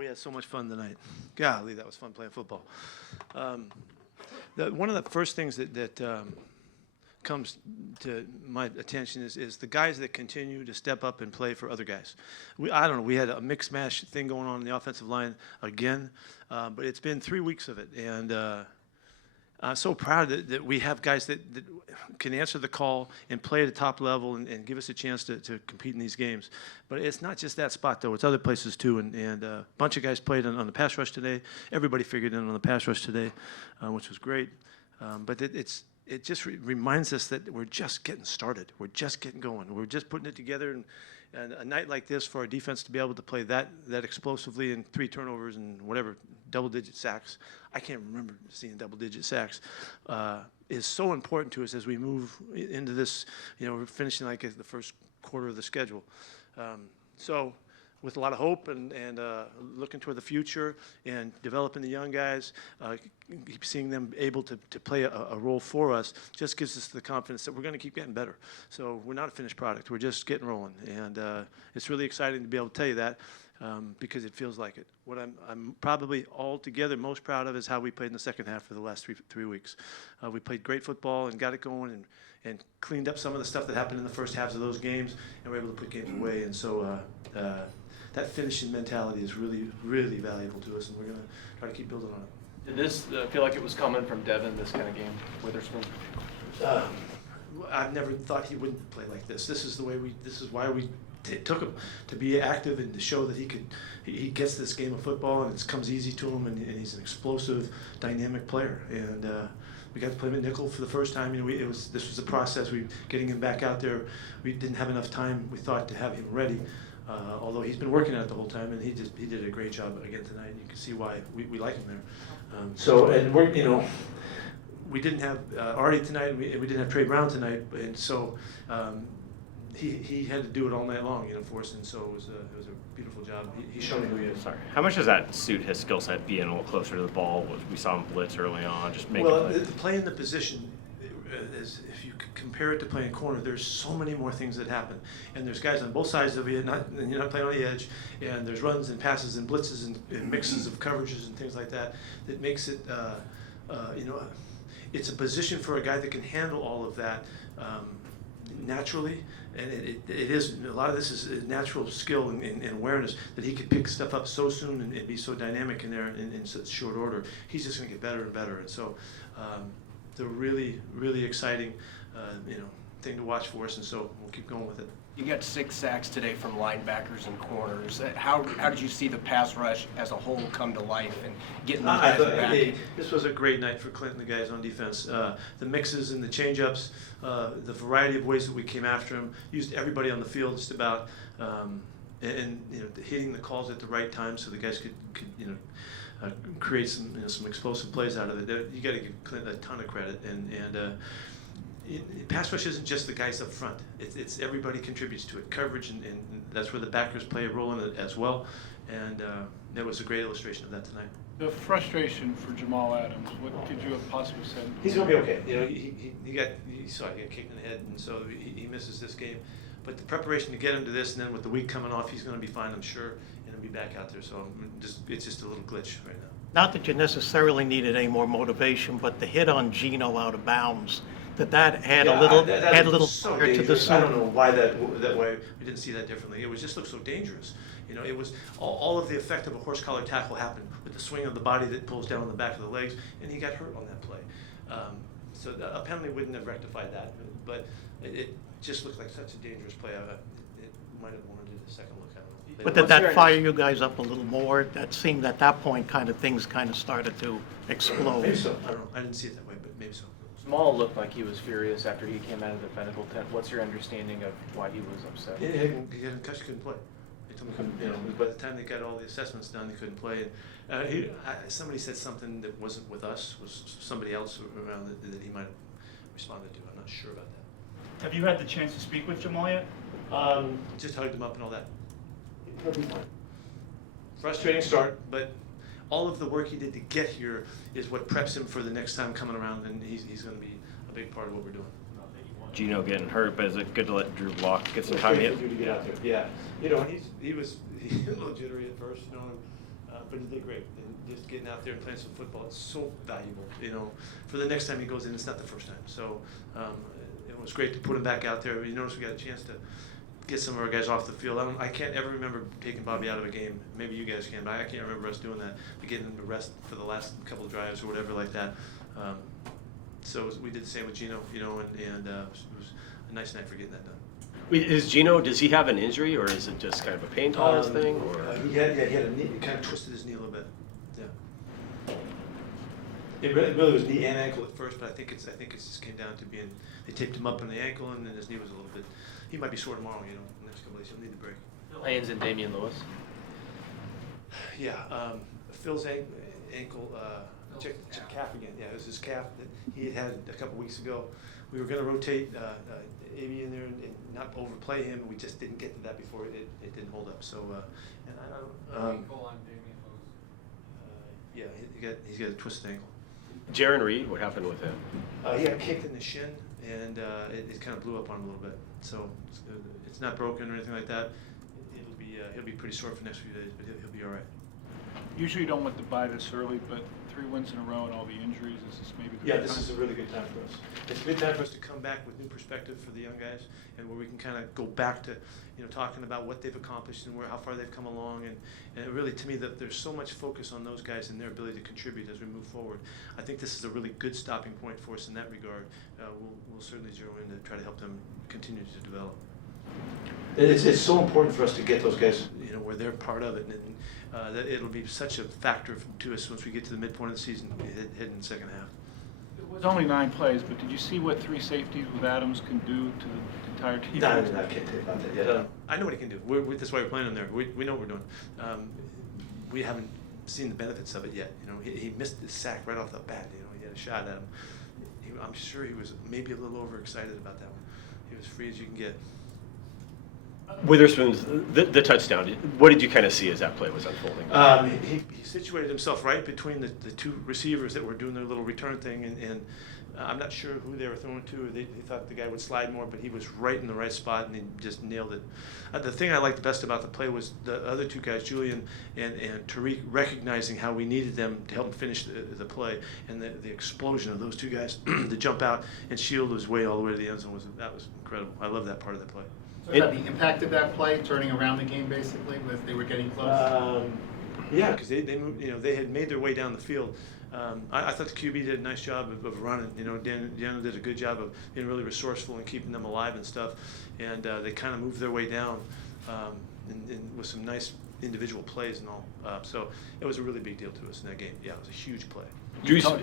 we had so much fun tonight. Golly, that was fun playing football. One of the first things that comes to my attention is the guys that continue to step up and play for other guys. I don't know, we had a mix-mash thing going on in the offensive line again, but it's been 3 weeks of it, and I'm so proud that we have guys that can answer the call and play at a top level and give us a chance to compete in these games. But it's not just that spot, though. It's other places, too. And a bunch of guys played on the pass rush today. Everybody figured in on the pass rush today, which was great. But it just reminds us that we're just getting started. We're just getting going. We're just putting it together. And a night like this for our defense to be able to play that explosively and 3 turnovers and whatever, double-digit sacks. I can't remember seeing double-digit sacks. Is so important to us as we move into this. We're finishing like the first quarter of the schedule. So with a lot of hope and looking toward the future and developing the young guys, keep seeing them able to play a role for us just gives us the confidence that we're going to keep getting better. So we're not a finished product. We're just getting rolling. And it's really exciting to be able to tell you that because it feels like it. What I'm probably altogether most proud of is how we played in the second half for the last three weeks. We played great football and got it going and cleaned up some of the stuff that happened in the first halves of those games, and we're able to put games away. And so that finishing mentality is really, really valuable to us, and we're going to try to keep building on it. Did this feel like it was coming from Devon, this kind of game, Witherspoon? I've never thought he wouldn't play like this. This is why we took him, to be active and to show that he gets this game of football and it comes easy to him, and he's an explosive, dynamic player. And we got to play him at nickel for the first time. This was a process. Getting him back out there. We didn't have enough time, we thought, to have him ready. Although he's been working at it the whole time, and he did a great job again tonight. You can see why we like him there. And we didn't have Artie tonight. We didn't have Trey Brown tonight, and so he had to do it all night long, for us. And so it was a beautiful job. He showed me who he is. Sorry, how much does that suit his skill set being a little closer to the ball? We saw him blitz early on, just making. Well, playing the position. If you compare it to playing corner, there's so many more things that happen, and there's guys on both sides of you, and you're not playing on the edge, and there's runs and passes and blitzes and mixes of coverages and things like that makes it, it's a position for a guy that can handle all of that naturally, and it is a lot of this is natural skill and awareness that he could pick stuff up so soon and be so dynamic in there in such short order. He's just going to get better and better, and so. The really, really exciting, thing to watch for us, and so we'll keep going with it. You got 6 sacks today from linebackers and corners. How did you see the pass rush as a whole come to life and getting those guys back? This was a great night for Clint and the guys on defense. The mixes and the change-ups, the variety of ways that we came after him, used everybody on the field just about, and hitting the calls at the right time so the guys could create some explosive plays out of it. You got to give Clint a ton of credit, and pass rush isn't just the guys up front. It's everybody contributes to it. Coverage, and that's where the backers play a role in it as well. And that was a great illustration of that tonight. The frustration for Jamal Adams, what could you have possibly said? He's going to be okay. He saw he got kicked in the head, and so he misses this game. But the preparation to get him to this, and then with the week coming off, he's going to be fine, I'm sure, and he'll be back out there. So it's just a little glitch right now. Not that you necessarily needed any more motivation, but the hit on Geno out of bounds, that add a little so fire to the I don't sun. know why that way we didn't see that differently. It just looked so dangerous. It was all of the effect of a horse collar tackle happened with the swing of the body that pulls down on the back of the legs, and he got hurt on that play. So a penalty wouldn't have rectified that, but it just looked like such a dangerous play. It might have warranted a second look at it. But did that fire you guys up a little more? That seemed at that point things started to explode. Maybe so. I don't know. I didn't see it that way, but maybe so. Small looked like he was furious after he came out of the medical tent. What's your understanding of why he was upset? He had a concussion, couldn't play. They told him he couldn't. By the time they got all the assessments done, he couldn't play. Somebody said something that wasn't with us, was somebody else around that he might have responded to. I'm not sure about that. Have you had the chance to speak with Jamal yet? Just hugged him up and all that. He'll be fine. Frustrating start, but all of the work he did to get here is what preps him for the next time coming around, and he's going to be a big part of what we're doing. Geno getting hurt, but is it good to let Drew Block get some time? To get out there. Yeah, he was a little jittery at first, But he did great. And just getting out there and playing some football, it's so valuable. For the next time he goes in, it's not the first time. So it was great to put him back out there. You notice we got a chance to get some of our guys off the field. I can't ever remember taking Bobby out of a game. Maybe you guys can, but I can't remember us doing that. But getting him to rest for the last couple of drives or whatever like that. So we did the same with Gino, and it was a nice night for getting that done. Is Gino, does he have an injury, or is it just kind of a pain tolerance thing? Or? He had a knee. He kind of twisted his knee a little bit. Yeah. It really was knee and ankle at first, but I think it just came down to being they taped him up on the ankle, and then his knee was a little bit. He might be sore tomorrow. The next couple of days he'll need the break. Phil Haynes and Damian Lewis. Yeah, Phil's ankle. Check calf again. Yeah, it was his calf that he had a couple weeks ago. We were going to rotate AB in there and not overplay him. We just didn't get to that before it didn't hold up. So, and I don't. Yeah, he's got a twisted ankle. Jaron Reed, what happened with him? He got kicked in the shin, and it kind of blew up on him a little bit. So it's not broken or anything like that. He'll be pretty sore for the next few days, but he'll be all right. Usually you don't want to buy this early, but 3 wins in a row and all the injuries, this is maybe the Yeah, right this time. is a really good time for us. It's a good time for us to come back with new perspective for the young guys, and where we can kind of go back to, talking about what they've accomplished and how far they've come along, and it really, to me, that there's so much focus on those guys and their ability to contribute as we move forward. I think this is a really good stopping point for us in that regard. We'll certainly zero in to try to help them continue to develop. It's so important for us to get those guys, where they're part of it, and that it'll be such a factor to us once we get to the midpoint of the season, heading in the second half. It was only 9 plays, but did you see what 3 safeties with Adams can do to the entire team? No, I can't tell you about that yet. I know what he can do. That's why we're playing him there. We know what we're doing. We haven't seen the benefits of it yet. He missed the sack right off the bat. He had a shot at him. I'm sure he was maybe a little overexcited about that one. He was free as you can get. Witherspoon's the touchdown. What did you kind of see as that play was unfolding? He situated himself right between the 2 receivers that were doing their little return thing, and I'm not sure who they were throwing to. They thought the guy would slide more, but he was right in the right spot, and he just nailed it. The thing I liked best about the play was the other 2 guys, Julian and Tariq, recognizing how we needed them to help him finish the play, and the explosion of those 2 guys to jump out and shield his way all the way to the end zone was incredible. I love that part of that play. So is that the impact of that play, turning around the game basically, with they were getting close? Yeah, because they moved, they had made their way down the field. I thought the QB did a nice job of running. Daniel did a good job of being really resourceful and keeping them alive and stuff. And they kind of moved their way down and with some nice individual plays and all. So it was a really big deal to us in that game. Yeah, it was a huge play. I was going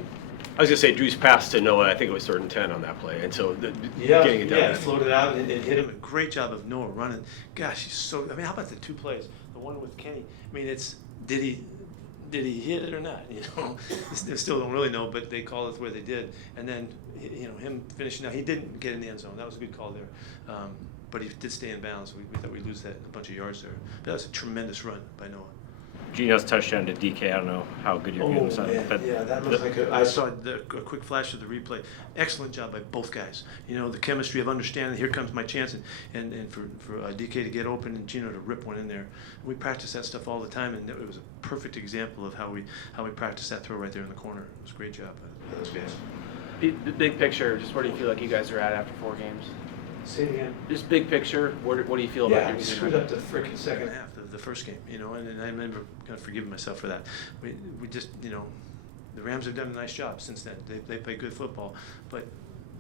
to say, Drew's pass to Noah, I think it was 3rd and 10 on that play. And so getting it down. Yeah, he floated out and hit him. A great job of Noah running. Gosh, he's so. How about the 2 plays? The one with Kenny. Did he hit it or not? They still don't really know, but they called it the way they did. And then, him finishing out. He didn't get in the end zone. That was a good call there. But he did stay in bounds. We thought we'd lose a bunch of yards there. But that was a tremendous run by Noah. Gino's touchdown to DK. I don't know how good your view was on it, but Yeah, that looks like I saw a quick flash of the replay. Excellent job by both guys. The chemistry of understanding. Here comes my chance, and for DK to get open and Gino to rip one in there. We practice that stuff all the time, and it was a perfect example of how we practice that throw right there in the corner. It was a great job by those guys. The big picture, just where do you feel like you guys are at after 4 games? Say it again. Just big picture, what do you feel about Yeah, your we team screwed right up the freaking second half of the first game, and I remember kind of forgiving myself for that. We just, the Rams have done a nice job since then. They play good football, but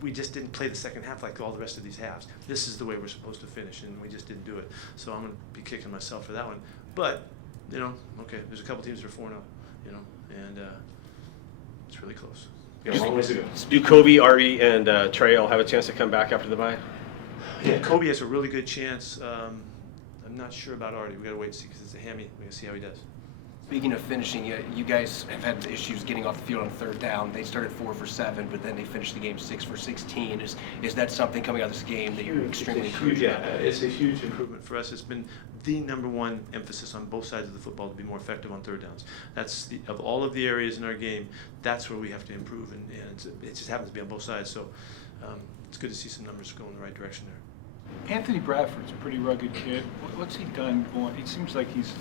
we just didn't play the second half like all the rest of these halves. This is the way we're supposed to finish, and we just didn't do it. So I'm going to be kicking myself for that one. But, okay, there's a couple teams that are 4-0, and it's really close. We got a long ways to go. Do Kobe, Artie, and Trey all have a chance to come back after the bye? Yeah, Kobe has a really good chance. I'm not sure about Artie. We got to wait and see because it's a hammy. We got to see how he does. Speaking of finishing, you guys have had issues getting off the field on 3rd down. They started 4 for 7, but then they finished the game 6 for 16. Is that something coming out of this game that you're extremely encouraged about? It's a huge improvement for us. It's been the #1 emphasis on both sides of the football to be more effective on 3rd downs. That's of all of the areas in our game, that's where we have to improve, and it just happens to be on both sides. So it's good to see some numbers go in the right direction there. Anthony Bradford's a pretty rugged kid. What's he done? It seems like he's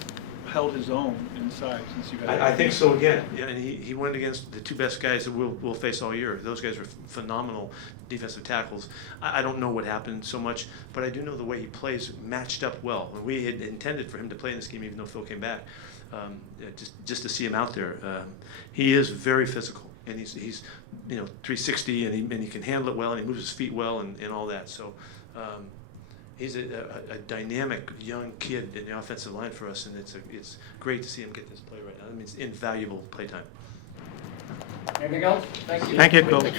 held his own inside since you guys? I think so again. Yeah, and he went against the two best guys that we'll face all year. Those guys were phenomenal defensive tackles. I don't know what happened so much, but I do know the way he plays matched up well. When we had intended for him to play in this game, even though Phil came back, just to see him out there, he is very physical, and he's 360, and he can handle it well, and he moves his feet well, and all that. So. He's a dynamic young kid in the offensive line for us, and it's great to see him get this play right now. I mean, it's invaluable play time. Anything else? Thank you. Thank you, Coach.